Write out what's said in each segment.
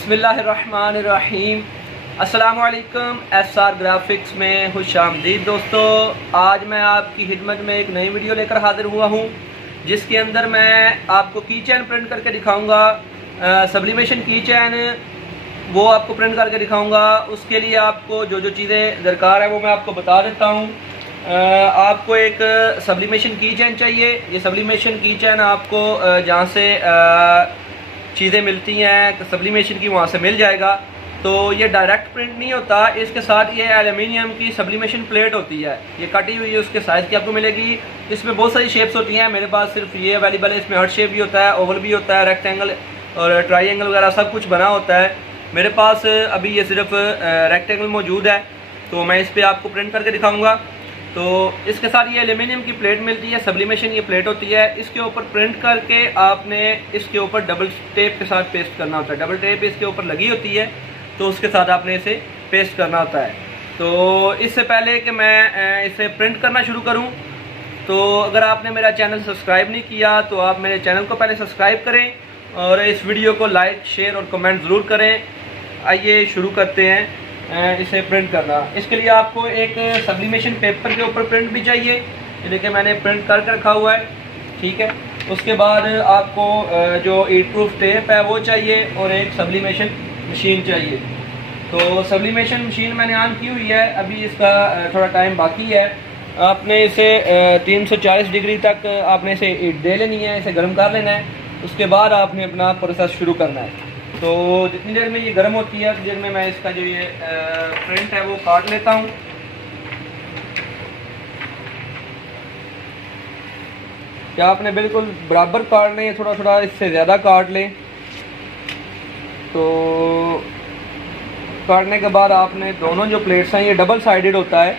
बिस्मिल्लाहिर्रहमानिर्रहीम। अस्सलामुअलैकुम। SR graphics में खुशामदीद दोस्तों। आज मैं आपकी खिदमत में एक नई वीडियो लेकर हाजिर हुआ हूँ, जिसके अंदर मैं आपको की चैन प्रिंट करके दिखाऊंगा। सब्लिमेशन की चैन वो आपको प्रिंट करके दिखाऊंगा। उसके लिए आपको जो जो चीज़ें दरकार है वो मैं आपको बता देता हूँ। आपको एक सब्लिमेशन की चैन चाहिए। ये सब्लिमेशन की चैन आपको जहाँ से चीज़ें मिलती हैं सब्लिमेशन की वहाँ से मिल जाएगा। तो ये डायरेक्ट प्रिंट नहीं होता, इसके साथ ये एल्युमिनियम की सब्लिमेशन प्लेट होती है। ये कटी हुई है, उसके साइज़ की आपको मिलेगी। इसमें बहुत सारी शेप्स होती हैं, मेरे पास सिर्फ ये अवेलेबल है। इसमें हर शेप भी होता है, ओवल भी होता है, रेक्टेंगल और ट्राइंगल वगैरह सब कुछ बना होता है। मेरे पास अभी ये सिर्फ रेक्टेंगल मौजूद है, तो मैं इस पर आपको प्रिंट करके दिखाऊँगा। तो इसके साथ ये एल्युमिनियम की प्लेट मिलती है, सब्लिमेशन ये प्लेट होती है। इसके ऊपर प्रिंट करके आपने इसके ऊपर डबल टेप के साथ पेस्ट करना होता है। डबल टेप इसके ऊपर लगी होती है, तो उसके साथ आपने इसे पेस्ट करना होता है। तो इससे पहले कि मैं इसे प्रिंट करना शुरू करूं, तो अगर आपने मेरा चैनल सब्सक्राइब नहीं किया तो आप मेरे चैनल को पहले सब्सक्राइब करें और इस वीडियो को लाइक, शेयर और कमेंट ज़रूर करें। आइए शुरू करते हैं इसे प्रिंट करना। इसके लिए आपको एक सब्लिमेशन पेपर के ऊपर प्रिंट भी चाहिए। ये देखिए मैंने प्रिंट करके रखा हुआ है, ठीक है। उसके बाद आपको जो हीट प्रूफ टेप है वो चाहिए और एक सब्लिमेशन मशीन चाहिए। तो सब्लिमेशन मशीन मैंने ऑन की हुई है, अभी इसका थोड़ा टाइम बाकी है। आपने इसे 340 डिग्री तक आपने इसे हीट दे लेनी है, इसे गर्म कर लेना है। उसके बाद आपने अपना प्रोसेस शुरू करना है। तो जितनी देर में ये गर्म होती है उतनी देर में मैं इसका जो ये प्रिंट है वो काट लेता हूँ। क्या आपने बिल्कुल बराबर काट लें, थोड़ा थोड़ा इससे ज़्यादा काट लें। तो काटने के बाद आपने दोनों जो प्लेट्स हैं, ये डबल साइडेड होता है,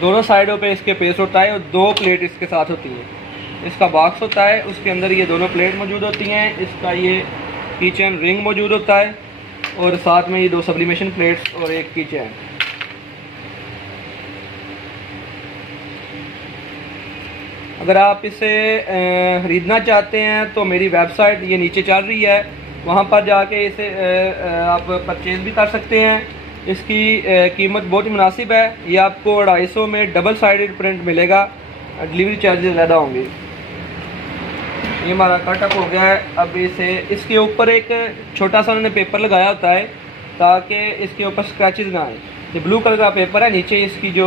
दोनों साइडों पे इसके पेस्ट होता है और दो प्लेट इसके साथ होती हैं। इसका बॉक्स होता है, उसके अंदर ये दोनों प्लेट मौजूद होती हैं। इसका ये की चैन रिंग मौजूद होता है और साथ में ये दो सब्लिमेशन प्लेट्स और एक की चैन। अगर आप इसे ख़रीदना चाहते हैं तो मेरी वेबसाइट ये नीचे चल रही है, वहाँ पर जाके इसे आप परचेज़ भी कर सकते हैं। इसकी कीमत बहुत ही मुनासिब है। ये आपको 250 में डबल साइडेड प्रिंट मिलेगा, डिलीवरी चार्जेस ज़्यादा होंगे। ये हमारा कटअप हो गया है। अब इसे इसके ऊपर एक छोटा सा उन्होंने पेपर लगाया होता है ताकि इसके ऊपर स्क्रैचेस ना आए। ये ब्लू कलर का पेपर है, नीचे इसकी जो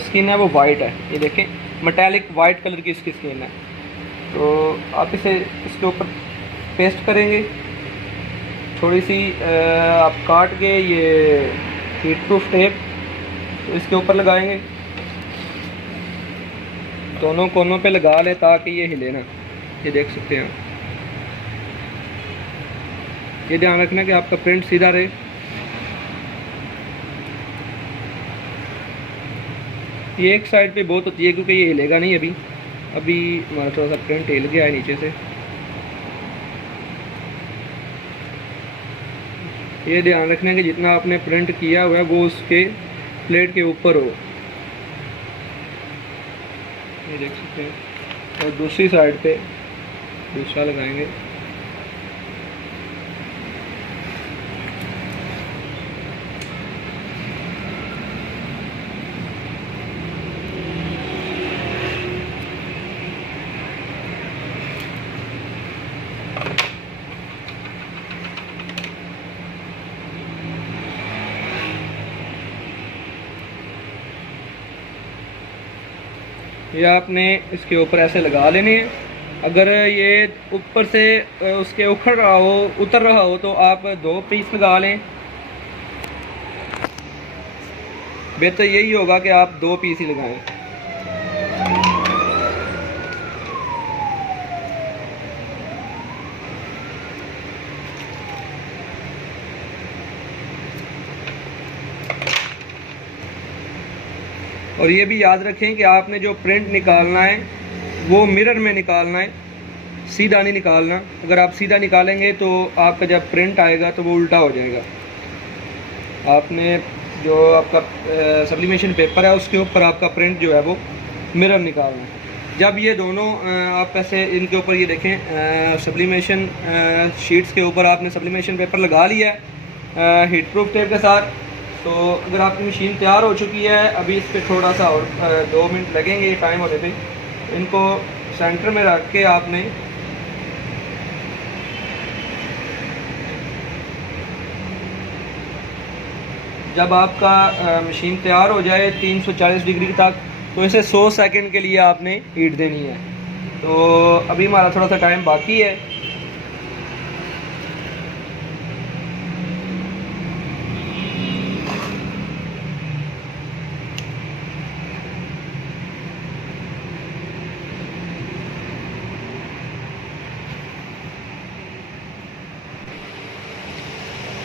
स्किन है वो वाइट है। ये देखें मेटालिक वाइट कलर की इसकी स्किन है। तो आप इसे इसके ऊपर पेस्ट करेंगे, थोड़ी सी आप काट के ये हीट प्रूफ टेप तो इसके ऊपर लगाएंगे। दोनों कोनों पे लगा लें ताकि ये हिले ना। ये देख सकते हैं, ये ध्यान रखना कि आपका प्रिंट सीधा रहे। ये एक साइड पे बहुत होती है क्योंकि ये हिलेगा नहीं। अभी हमारा थोड़ा सा प्रिंट हिल गया है नीचे से। ये ध्यान रखना कि जितना आपने प्रिंट किया हुआ है वो उसके प्लेट के ऊपर हो। ये देख सकते हैं। और दूसरी साइड पे दूसरा लगाएंगे। ये आपने इसके ऊपर ऐसे लगा लेने हैं। अगर ये ऊपर से उसके उखड़ रहा हो, उतर रहा हो, तो आप 2 पीस लगा लें। बेहतर यही होगा कि आप 2 पीस ही लगाएं। और ये भी याद रखें कि आपने जो प्रिंट निकालना है वो मिरर में निकालना है, सीधा नहीं निकालना। अगर आप सीधा निकालेंगे तो आपका जब प्रिंट आएगा तो वो उल्टा हो जाएगा। आपने जो आपका सब्लिमेशन पेपर है उसके ऊपर आपका प्रिंट जो है वो मिरर निकालना है। जब ये दोनों आप ऐसे इनके ऊपर ये देखें सब्लिमेशन शीट्स के ऊपर आपने सब्लिमेशन पेपर लगा लिया है, हीट प्रूफ टेप के साथ। तो अगर आपकी मशीन तैयार हो चुकी है, अभी इस पर थोड़ा सा और 2 मिनट लगेंगे टाइम होने पे। इनको सेंटर में रख के आपने जब आपका मशीन तैयार हो जाए 340 डिग्री तक, तो इसे 100 सेकंड के लिए आपने हीट देनी है। तो अभी हमारा थोड़ा सा टाइम बाकी है।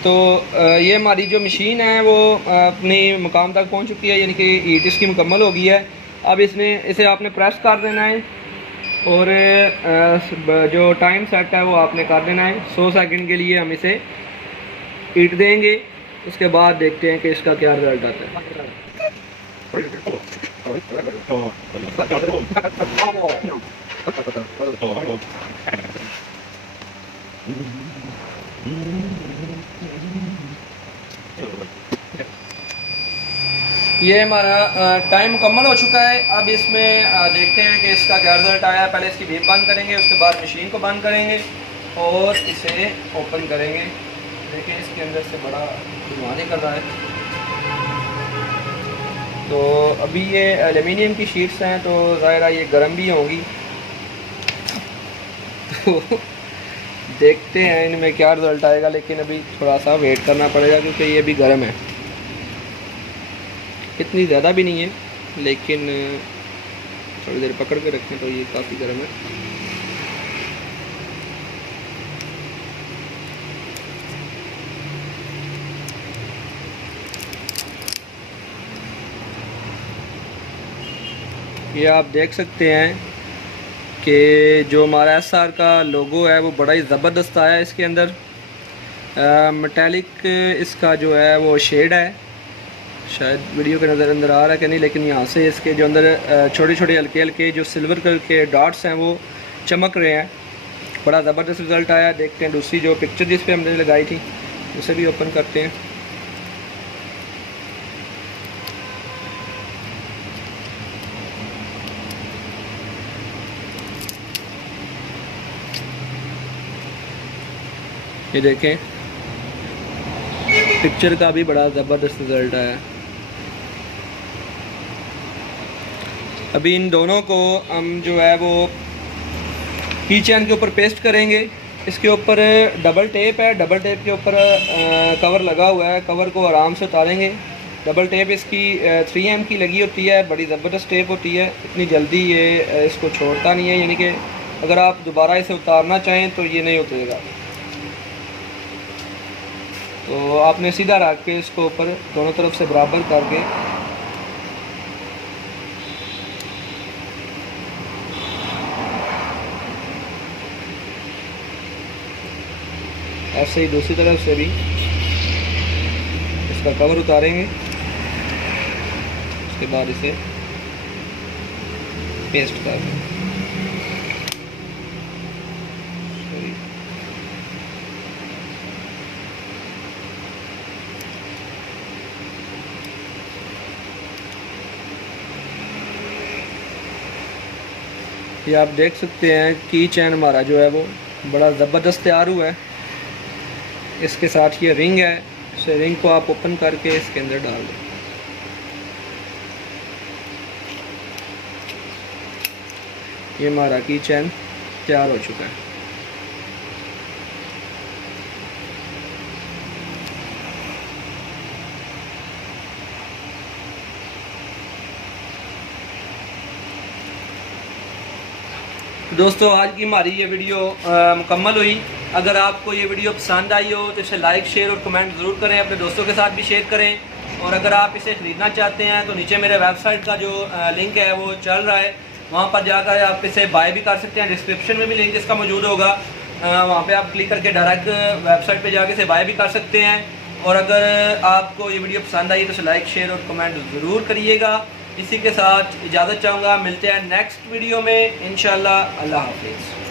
तो ये हमारी जो मशीन है वो अपनी मुकाम तक पहुंच चुकी है, यानी कि हीट इसकी मुकम्मल हो गई है। अब इसे आपने प्रेस कर देना है और जो टाइम सेट है वो आपने कर देना है। 100 सेकंड के लिए हम इसे हीट देंगे, उसके बाद देखते हैं कि इसका क्या रिजल्ट आता है। ये हमारा टाइम मुकम्मल हो चुका है। अब इसमें देखते हैं कि इसका क्या रिज़ल्ट आया है। पहले इसकी वेब बंद करेंगे, उसके बाद मशीन को बंद करेंगे और इसे ओपन करेंगे। देखिए इसके अंदर से बड़ा धुआं निकल रहा है। तो अभी ये एल्युमिनियम की शीट्स हैं, तो ज़ाहिर है ये गर्म भी होंगी। तो देखते हैं इनमें क्या रिज़ल्ट आएगा, लेकिन अभी थोड़ा सा वेट करना पड़ेगा क्योंकि ये भी गर्म है। इतनी ज़्यादा भी नहीं है, लेकिन थोड़ी देर पकड़ के रखें तो ये काफ़ी गर्म है। ये आप देख सकते हैं कि जो हमारा एसआर का लोगो है वो बड़ा ही ज़बरदस्त आया है। इसके अंदर मेटालिक इसका जो है वो शेड है, शायद वीडियो के नज़र अंदर आ रहा है कि नहीं, लेकिन यहाँ से इसके जो अंदर छोटे छोटे हल्के हल्के जो सिल्वर कलर के डॉट्स हैं वो चमक रहे हैं। बड़ा ज़बरदस्त रिज़ल्ट आया। देखते हैं दूसरी जो पिक्चर जिस पे हमने लगाई थी उसे भी ओपन करते हैं। ये देखें, पिक्चर का भी बड़ा ज़बरदस्त रिज़ल्ट आया। अभी इन दोनों को हम जो है वो की चैन के ऊपर पेस्ट करेंगे। इसके ऊपर डबल टेप है, डबल टेप के ऊपर कवर लगा हुआ है। कवर को आराम से उतारेंगे। डबल टेप इसकी 3M की लगी होती है, बड़ी ज़बरदस्त टेप होती है। इतनी जल्दी ये इसको छोड़ता नहीं है, यानी कि अगर आप दोबारा इसे उतारना चाहें तो ये नहीं उतरेगा। तो आपने सीधा रख के इसको ऊपर दोनों तरफ से बराबर करके ऐसे ही दूसरी तरफ से भी इसका कवर उतारेंगे। उसके बाद इसे पेस्ट कर दें। ये आप देख सकते हैं की चैन हमारा जो है वो बड़ा ज़बरदस्त तैयार हुआ है। इसके साथ ये रिंग है, इस रिंग को आप ओपन करके इसके अंदर डाल दें। ये हमारा की चैन तैयार हो चुका है। दोस्तों आज की हमारी ये वीडियो मुकम्मल हुई। अगर आपको ये वीडियो पसंद आई हो तो इसे लाइक, शेयर और कमेंट ज़रूर करें। अपने दोस्तों के साथ भी शेयर करें। और अगर आप इसे ख़रीदना चाहते हैं तो नीचे मेरे वेबसाइट का जो लिंक है वो चल रहा है, वहाँ पर जाकर आप इसे बाय भी कर सकते हैं। डिस्क्रिप्शन में भी लिंक इसका मौजूद होगा, वहाँ पे आप क्लिक करके डायरेक्ट वेबसाइट पे जाके इसे बाय भी कर सकते हैं। और अगर आपको ये वीडियो पसंद आई तो इसे लाइक, शेयर और कमेंट ज़रूर करिएगा। इसी के साथ इजाज़त चाहूँगा। मिलते हैं नेक्स्ट वीडियो में इंशाल्लाह। अल्लाह हाफिज़।